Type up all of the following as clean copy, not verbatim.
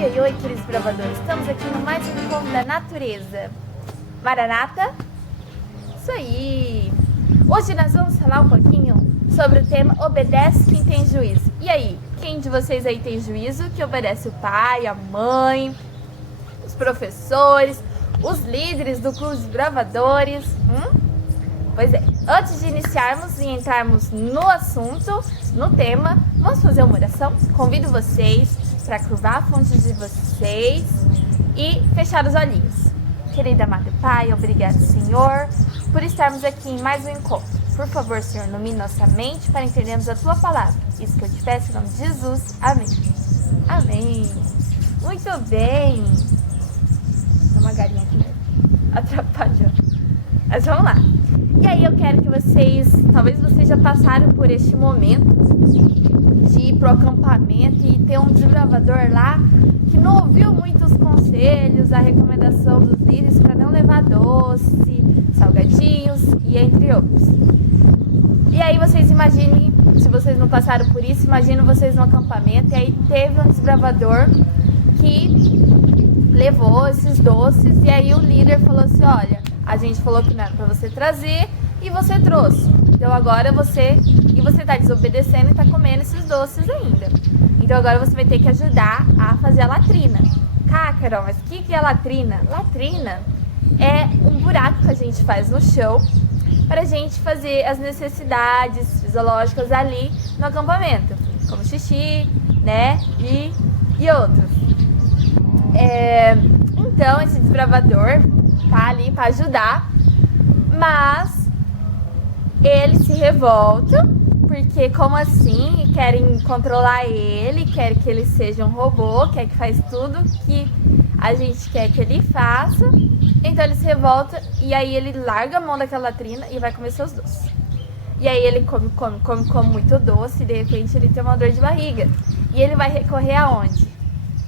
Oi, oi, oi, queridos bravadores. Estamos aqui no mais um encontro da natureza. Maranata? Isso aí! Hoje nós vamos falar um pouquinho sobre o tema Obedece quem tem juízo. E aí, quem de vocês aí tem juízo que obedece o pai, a mãe, os professores, os líderes do clube dos bravadores? Pois é, antes de iniciarmos e entrarmos no assunto, no tema, vamos fazer uma oração? Convido vocês para curvar a fonte de vocês e fechar os olhinhos. Querido amado Pai, obrigado, Senhor, por estarmos aqui em mais um encontro. Por favor, Senhor, ilumine nossa mente para entendermos a Tua palavra. Isso que eu te peço em nome de Jesus. Amém. Amém. Muito bem. Tem uma galinha aqui, atrapalhou. Mas vamos lá. E aí eu quero que vocês, talvez vocês já passaram por este momento de ir pro acampamento e ter um desbravador lá que não ouviu muitos conselhos, a recomendação dos líderes para não levar doce, salgadinhos e entre outros. E aí vocês imaginem, se vocês não passaram por isso, imaginem vocês no acampamento e aí teve um desbravador que levou esses doces e aí o líder falou assim, olha, a gente falou que não era pra você trazer e você trouxe. Então agora você tá desobedecendo e tá comendo esses doces ainda. Então agora você vai ter que ajudar a fazer a latrina. Carol, mas o que é latrina? Latrina é um buraco que a gente faz no chão para a gente fazer as necessidades fisiológicas ali no acampamento. Como xixi, né? E outros. Então esse desbravador tá ali para ajudar, mas ele se revolta, porque como assim? Querem controlar ele, querem que ele seja um robô, quer que faz tudo que a gente quer que ele faça. Então ele se revolta e aí ele larga a mão daquela latrina e vai comer seus doces. E aí ele come muito doce e de repente ele tem uma dor de barriga. E ele vai recorrer aonde?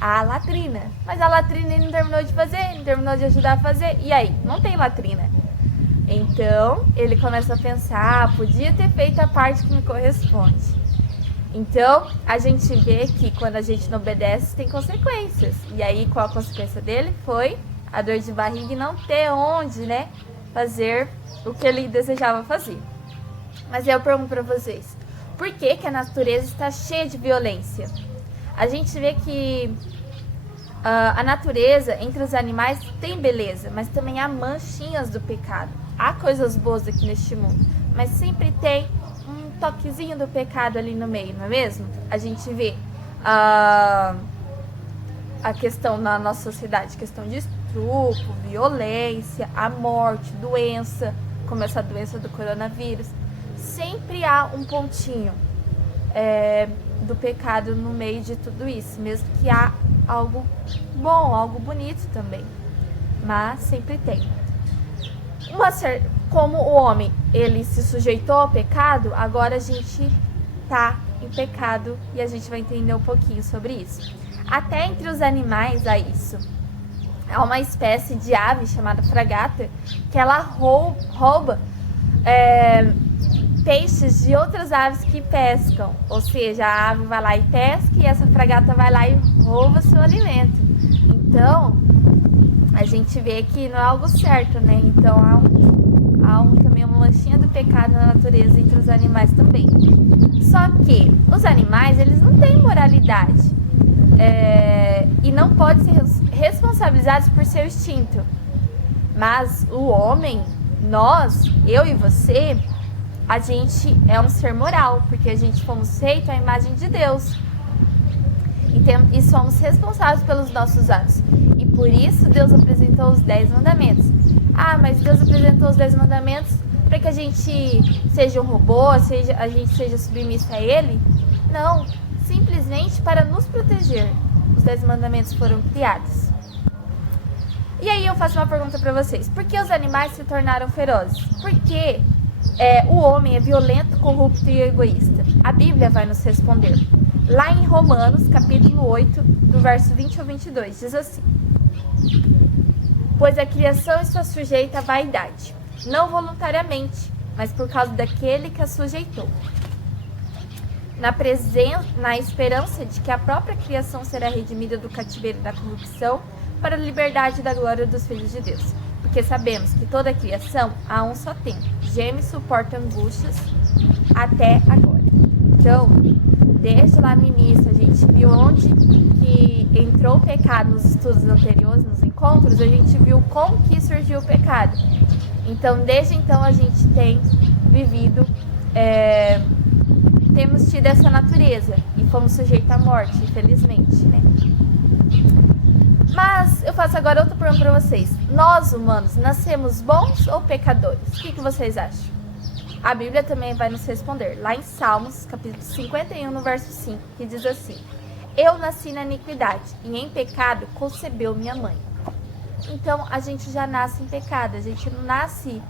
A latrina. Mas a latrina ele não terminou de fazer, não terminou de ajudar a fazer. E aí? Não tem latrina. Então, ele começa a pensar, podia ter feito a parte que me corresponde. Então, a gente vê que quando a gente não obedece, tem consequências. E aí, qual a consequência dele? Foi a dor de barriga e não ter onde, né, fazer o que ele desejava fazer. Mas eu pergunto para vocês, por que a natureza está cheia de violência? A gente vê que a natureza, entre os animais, tem beleza, mas também há manchinhas do pecado. Há coisas boas aqui neste mundo, mas sempre tem um toquezinho do pecado ali no meio, não é mesmo? A gente vê a questão na nossa sociedade, questão de estupro, violência, a morte, doença, como essa doença do coronavírus. Sempre há um pontinho do pecado no meio de tudo isso, mesmo que há algo bom, algo bonito também, mas sempre tem. Como o homem ele se sujeitou ao pecado, agora a gente tá em pecado e a gente vai entender um pouquinho sobre isso. Até entre os animais há isso. Há uma espécie de ave chamada fragata que ela rouba peixes de outras aves que pescam, ou seja, a ave vai lá e pesca e essa fragata vai lá e rouba seu alimento. Então, a gente vê que não é algo certo, né? Então, há também uma manchinha do pecado na natureza entre os animais também. Só que os animais, eles não têm moralidade e não podem ser responsabilizados por seu instinto. Mas o homem, nós, eu e você, a gente é um ser moral, porque a gente fomos feitos à imagem de Deus. E somos responsáveis pelos nossos atos. E por isso Deus apresentou os 10 mandamentos. Ah, mas Deus apresentou os 10 mandamentos para que a gente seja um robô, a gente seja submissa a Ele? Não, simplesmente para nos proteger. Os 10 mandamentos foram criados. E aí eu faço uma pergunta para vocês. Por que os animais se tornaram ferozes? Porque o homem é violento, corrupto e egoísta. A Bíblia vai nos responder. Lá em Romanos, capítulo 8, do verso 20 ao 22, diz assim: pois a criação está sujeita à vaidade, não voluntariamente, mas por causa daquele que a sujeitou, na esperança de que a própria criação será redimida do cativeiro da corrupção para a liberdade da glória dos filhos de Deus. Porque sabemos que toda a criação há um só tempo, geme e suporta angústias até agora. Então, desde lá no início, a gente viu onde que entrou o pecado nos estudos anteriores, nos encontros, a gente viu como que surgiu o pecado. Então, desde então, a gente tem vivido, temos tido essa natureza e fomos sujeitos à morte, infelizmente, né? Mas eu faço agora outra pergunta para vocês. Nós, humanos, nascemos bons ou pecadores? O que vocês acham? A Bíblia também vai nos responder, lá em Salmos, capítulo 51, no verso 5, que diz assim: eu nasci na iniquidade, e em pecado concebeu minha mãe. Então, a gente já nasce em pecado, a gente não nasce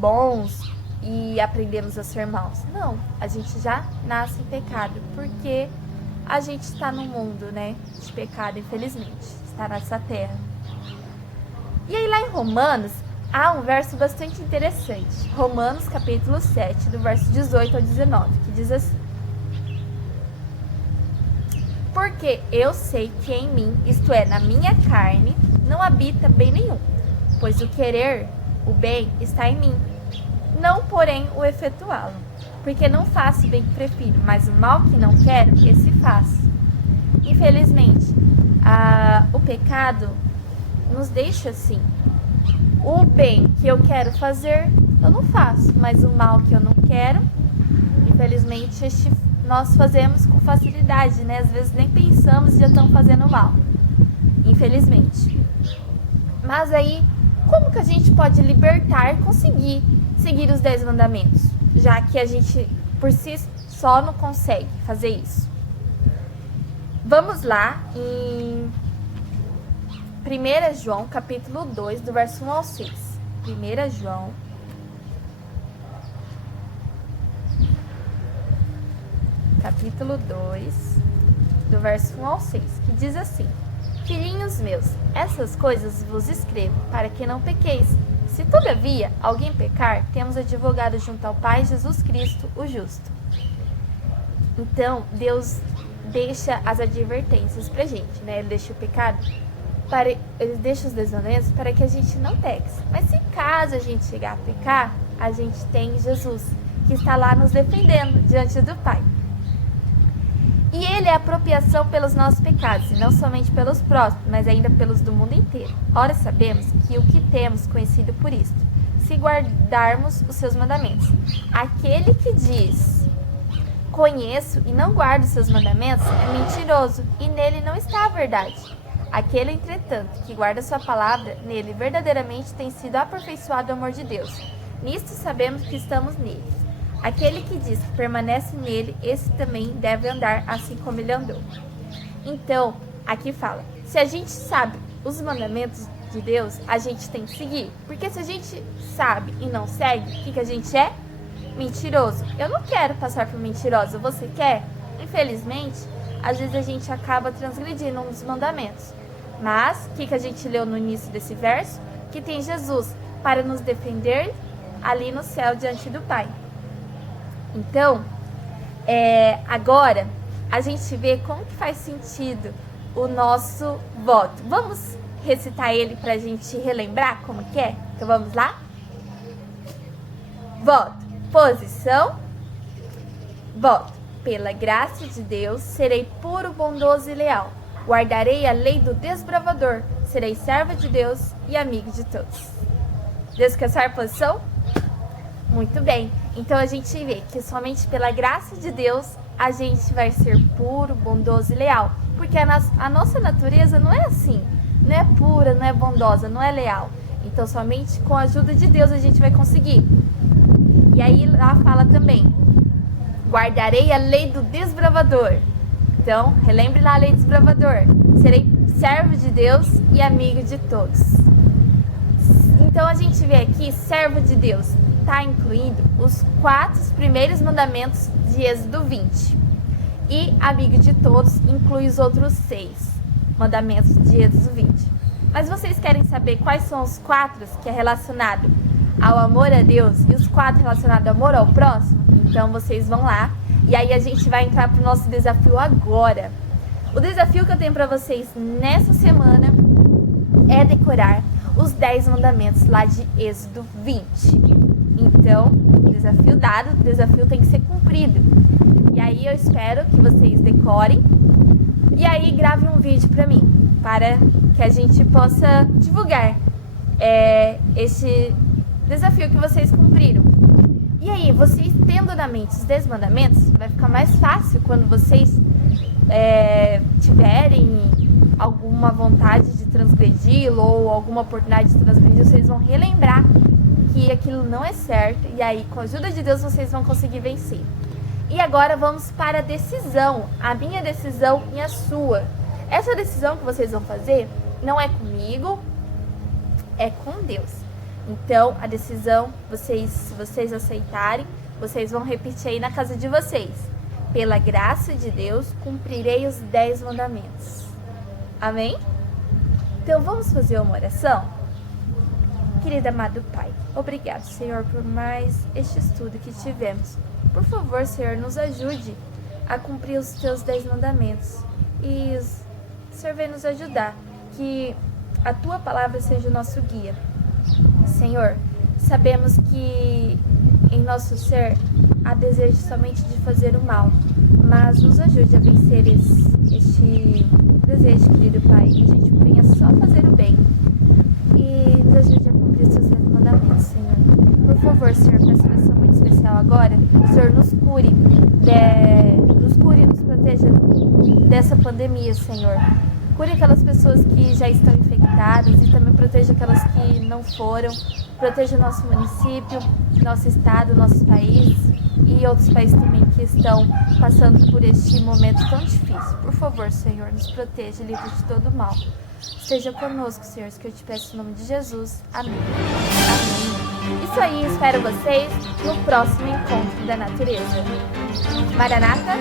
bons e aprendemos a ser maus. Não, a gente já nasce em pecado, porque a gente está no mundo, né, de pecado, infelizmente, está nessa terra. E aí lá em Romanos, há um verso bastante interessante, Romanos capítulo 7, do verso 18 ao 19, que diz assim: porque eu sei que em mim, isto é, na minha carne, não habita bem nenhum, pois o querer, o bem, está em mim, não porém o efetuá-lo. Porque não faço o bem que prefiro, mas o mal que não quero, esse faço. Infelizmente, o pecado nos deixa assim. O bem que eu quero fazer, eu não faço, mas o mal que eu não quero, infelizmente, nós fazemos com facilidade, né? Às vezes nem pensamos e já estamos fazendo mal, infelizmente. Mas aí, como que a gente pode libertar e conseguir seguir os 10 mandamentos? Já que a gente, por si só, não consegue fazer isso. Vamos lá em 1 João, capítulo 2, do verso 1 ao 6. 1 João, capítulo 2, do verso 1 ao 6, que diz assim: filhinhos meus, essas coisas vos escrevo, para que não pequeis. Se todavia alguém pecar, temos advogado junto ao Pai, Jesus Cristo, o justo. Então, Deus deixa as advertências pra gente, né? Ele deixa o pecado, ele deixa os desonantes para que a gente não peque. Mas se caso a gente chegar a pecar, a gente tem Jesus, que está lá nos defendendo diante do Pai. E ele é a apropriação pelos nossos pecados, e não somente pelos próximos, mas ainda pelos do mundo inteiro. Ora, sabemos que o que temos conhecido por isto, se guardarmos os seus mandamentos. Aquele que diz, conheço e não guarda os seus mandamentos, é mentiroso, e nele não está a verdade. Aquele, entretanto, que guarda sua palavra, nele verdadeiramente tem sido aperfeiçoado o amor de Deus. Nisto sabemos que estamos nele. Aquele que diz que permanece nele, esse também deve andar assim como ele andou. Então, aqui fala, se a gente sabe os mandamentos de Deus, a gente tem que seguir. Porque se a gente sabe e não segue, o que a gente é? Mentiroso. Eu não quero passar por mentirosa, você quer? Infelizmente, às vezes a gente acaba transgredindo um dos mandamentos. Mas, o que a gente leu no início desse verso? Que tem Jesus para nos defender ali no céu diante do Pai. Então, agora a gente vê como que faz sentido o nosso voto. Vamos recitar ele para a gente relembrar como que é? Então vamos lá? Voto. Posição. Voto. Pela graça de Deus, serei puro, bondoso e leal. Guardarei a lei do desbravador. Serei servo de Deus e amigo de todos. Descansar posição? Muito bem. Então a gente vê que somente pela graça de Deus a gente vai ser puro, bondoso e leal. Porque a nossa natureza não é assim. Não é pura, não é bondosa, não é leal. Então somente com a ajuda de Deus a gente vai conseguir. E aí lá fala também, guardarei a lei do desbravador. Então, relembre lá a lei do desbravador. Serei servo de Deus e amigo de todos. Então a gente vê aqui, servo de Deus, está incluindo os 4 primeiros mandamentos de Êxodo 20. E amigo de todos inclui os outros 6 mandamentos de Êxodo 20. Mas vocês querem saber quais são os 4 que é relacionado ao amor a Deus e os 4 relacionados ao amor ao próximo? Então vocês vão lá E aí a gente vai entrar pro nosso desafio agora. O desafio que eu tenho para vocês nessa semana é decorar os 10 mandamentos lá de Êxodo 20. Então, desafio dado, o desafio tem que ser cumprido. E aí eu espero que vocês decorem e aí gravem um vídeo para mim, para que a gente possa divulgar esse desafio que vocês cumpriram. E aí, vocês tendo na mente os 10 mandamentos, vai ficar mais fácil quando vocês tiverem alguma vontade de transgredi-lo ou alguma oportunidade de transgredir, vocês vão relembrar que aquilo não é certo e aí, com a ajuda de Deus, vocês vão conseguir vencer. E agora vamos para a decisão, a minha decisão e a sua. Essa decisão que vocês vão fazer não é comigo, é com Deus. Então, a decisão, se vocês aceitarem, vocês vão repetir aí na casa de vocês. Pela graça de Deus, cumprirei os 10 mandamentos. Amém? Então, vamos fazer uma oração? Querido amado Pai, obrigado, Senhor, por mais este estudo que tivemos. Por favor, Senhor, nos ajude a cumprir os teus 10 mandamentos. E, Senhor, vem nos ajudar. Que a tua palavra seja o nosso guia. Senhor, sabemos que em nosso ser há desejo somente de fazer o mal, mas nos ajude a vencer este desejo, querido Pai, que a gente venha só fazer o bem e nos ajude a cumprir os seus mandamentos, Senhor. Por favor, Senhor, peço oração muito especial agora, o Senhor nos cure, nos proteja dessa pandemia, Senhor. Cure aquelas pessoas que já estão infectadas e também proteja aquelas que não foram. Proteja o nosso município, nosso estado, nosso país e outros países também que estão passando por este momento tão difícil. Por favor, Senhor, nos proteja e livre de todo mal. Esteja conosco, Senhor, isso que eu te peço em nome de Jesus. Amém. Amém. Isso aí, espero vocês no próximo encontro da natureza. Maranata!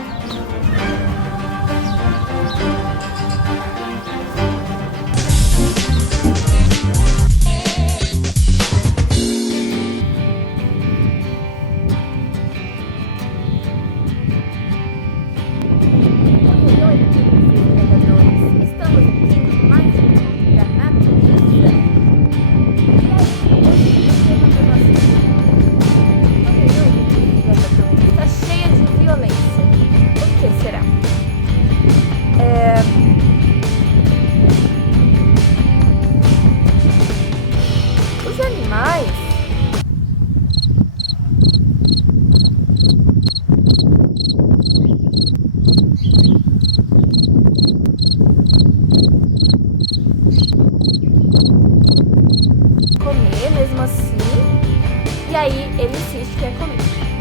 Os animais comer mesmo assim, e aí ele insiste que quer comer,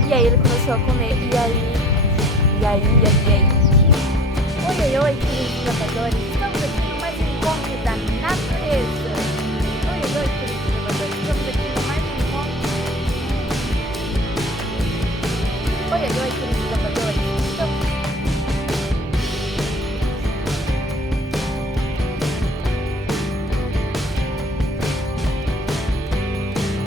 e aí ele começou a comer, e aí oi, queridos gravadores.